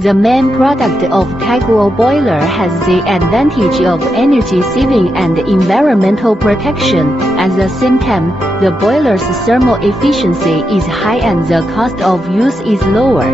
The main product of Taiguo boiler has the advantage of energy saving and environmental protection. At the same time, the boiler's thermal efficiency is high and the cost of use is lower.